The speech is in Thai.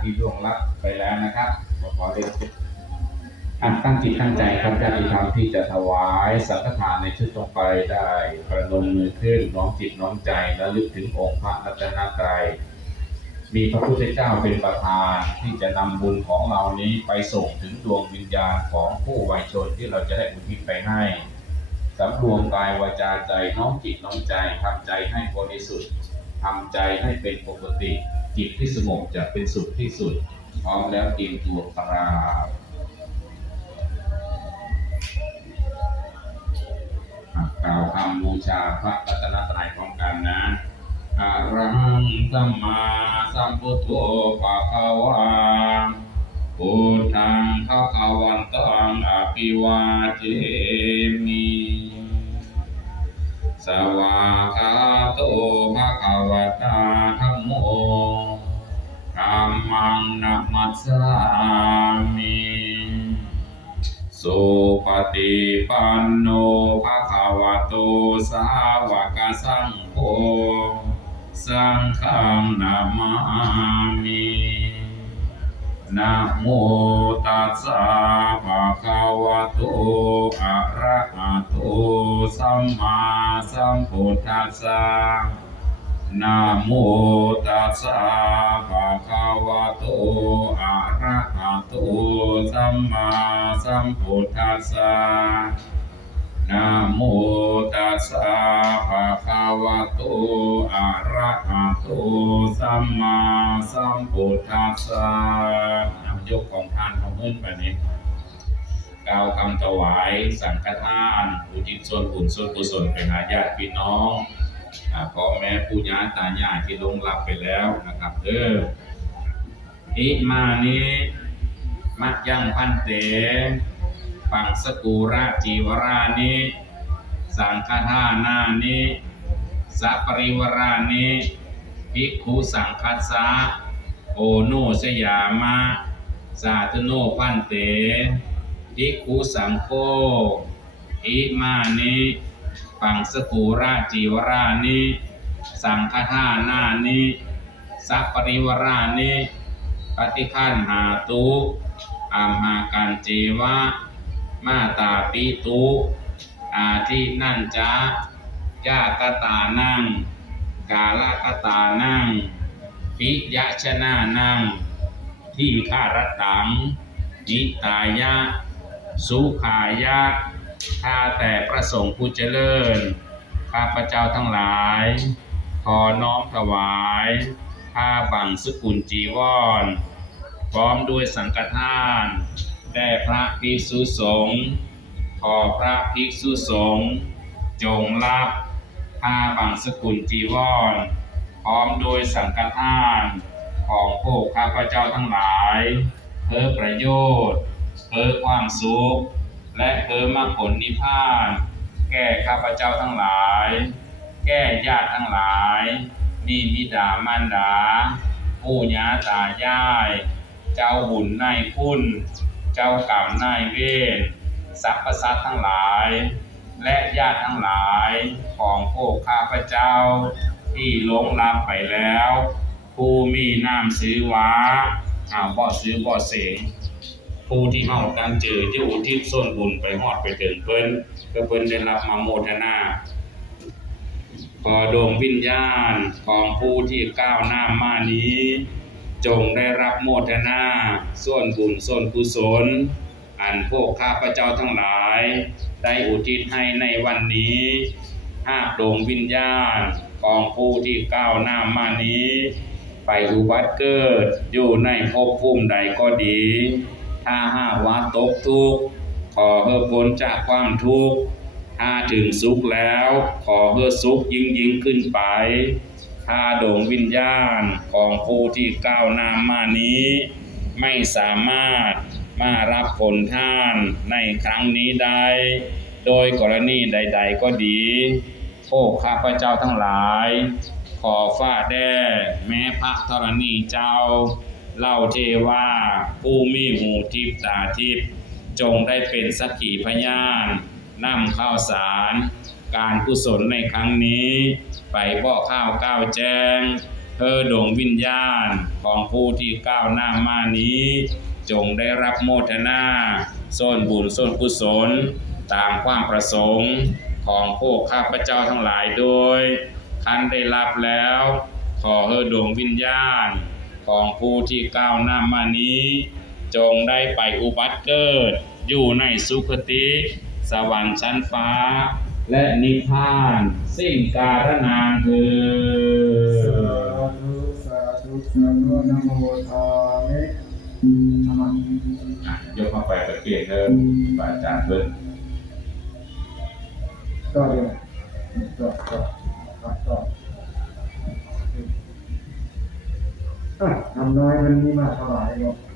ที่ล่วงลับไปแล้วนะครับขอขอเรียนตั้งจิตตั้งใจครับญาติธรรมที่จะถวายสังฆทานในชุดต่อไปได้ประนมมือขึ้นน้อมจิตน้อมใจและลึกถึงองค์พระรัตนตรัยมีพระพุทธเจ้าเป็นประธานที่จะนำบุญของเรานี้ไปส่งถึงดวงวิญญาณของผู้วัยชนที่เราจะได้อุทิศไปให้สำรวมกายวาจาใจน้อมจิตน้อมใจทำใจให้บริสุทธิ์ทำใจให้เป็นปกติ จิตที่สงบจะเป็นสุขที่สุด พร้อมแล้วเตรียมตัวกราบอะกล่าวคำบูชาพระรัตนตรัยพร้อมกันนะอะระหังสัมมาสัมพุทโธภะคะวาพุทธังภะคะวันตังอภิวาเทมิสวากาโตภะคะวะตาธัมโม ธัมมังนะมัสสามิสุปฏิปันโนภะคะวะโตสาวกสังโฆสังฆังนามามินะโมตัสสะภะคะวะโตอะระหะโตสัมมาสัมพุทธัสสะ นะโมตัสสะภะคะวะโต อะระหะโต สัมมาสัมพุทธัสสะนะโมตัสสะภะคะวะโต อะระหะโต สัมมาสัมพุทธัสสะนำยกของทานของเงินไปนี้กล่าวคำถวายสังฆทานอุทิศส่วนบุญส่วนกุศลไปหาญาติพี่น้อง อ่าพ่อแม่ปู่ย่าตายายที่ลงรับไปแล้วนะครับเด้ออิมานิมัจยังพันเตปังสกูราจีวรานิสังฆทานานิสัปริวรานิภิกขุสังคัสสะโอโนสยามะ สาธุโนพันเตภิกขุสังโฆอิมานิ ปังสกูราจีวรานิสังฆทานานิสัปริวรานิปฏิคันหาตุอามหากันเจวะมาตาปิตุอาทินั่นจ้าญาตตานั่ง กาลกตานั่ง ปิยะชนะนั่ง ที่ข้ารตังนิตายะ สุขายะ ข้าแต่ประสงค์ผู้เจริญ ข้าพระเจ้าทั้งหลาย ขอน้อมถวาย ผ้าบังสกุลจีวร พร้อมด้วยสังฆทานแด่พระภิกษุสงฆ์ขอพระภิกษุสงฆ์จงรับผ้าบังสกุลจีวร พร้อมโดยสังฆทานของพวกข้าพเจ้าทั้งหลาย เพื่อประโยชน์ เพื่อความสุข และเพื่อมรรคผลนิพพาน แก่ข้าพเจ้าทั้งหลาย แก่ญาติทั้งหลายมีบิดามารดาปู่ย่าตายาย เจ้าบุญนายคุณ เจ้ากรรมนายเวรสรรพสัตว์ทั้งหลาย และญาติทั้งหลายของพวกข้าพเจ้า ที่ลงลับไปแล้ว ผู้มีนามซื้อว้าอ้าวบ่ซื้อบ่เสง ผู้ที่เฮากันเจอจะอุทิศส่วนบุญไปฮอดไปถึงเพิ่นก็เพิ่นได้รับมาโมทนาขอดวงวิญญาณของผู้ที่ก้าวหน้ามานี้ จงได้รับโมทนาส่วนบุญส่วนกุศล อันพวกข้าพเจ้าทั้งหลาย ได้อุทิศให้ในวันนี้หากดวงวิญญาณของผู้ที่ก้าวหน้ามานี้ ไปอุบัติเกิดอยู่ในภพภูมิใดก็ดี ถ้าห้าว่าตกทุกข์ขอเพื่อพ้นจากความทุกข์ถ้าถึงสุขแล้ว ขอเพื่อสุขยิ่งยิ่งขึ้นไปถ้าดวงวิญญาณของผู้ที่ก้าวหน้ามานี้ ไม่สามารถมารับผลท่านในครั้งนี้ได้ โดยกรณีใด ๆ ก็ดีโอ้ข้าพเจ้าทั้งหลาย ขอฟ้าแด่แม้พระธรณีเจ้า เล่าเทว่าผู้มีหูทิพตาทิพจงได้เป็นสักขีพยานนำข้าวสาร การกุศลในครั้งนี้ ไปบอข้าวก้าวแจ้งเออดวงวิญญาณของผู้ที่ก้าวหน้ามานี้ จงได้รับโมทนาส่วนบุญส่วนกุศล ตามความประสงค์ของพวกข้าพเจ้าทั้งหลายโดยคันได้รับแล้ว ขอเฮอดวงวิญญาณ ของผู้ที่ก้าวหน้ามานี้ จงได้ไปอุบัติเกิด อยู่ในสุคติ สวรรค์ชั้นฟ้า และนิพพาน สิ้นการนานเถิดธุสาธุสาธุนะโมทามิธรรมอะยกเข้าไปตะเกียบเดิมบาจารย์เพิ่นก็เดียว น้อยมันนี่มาถวายหมด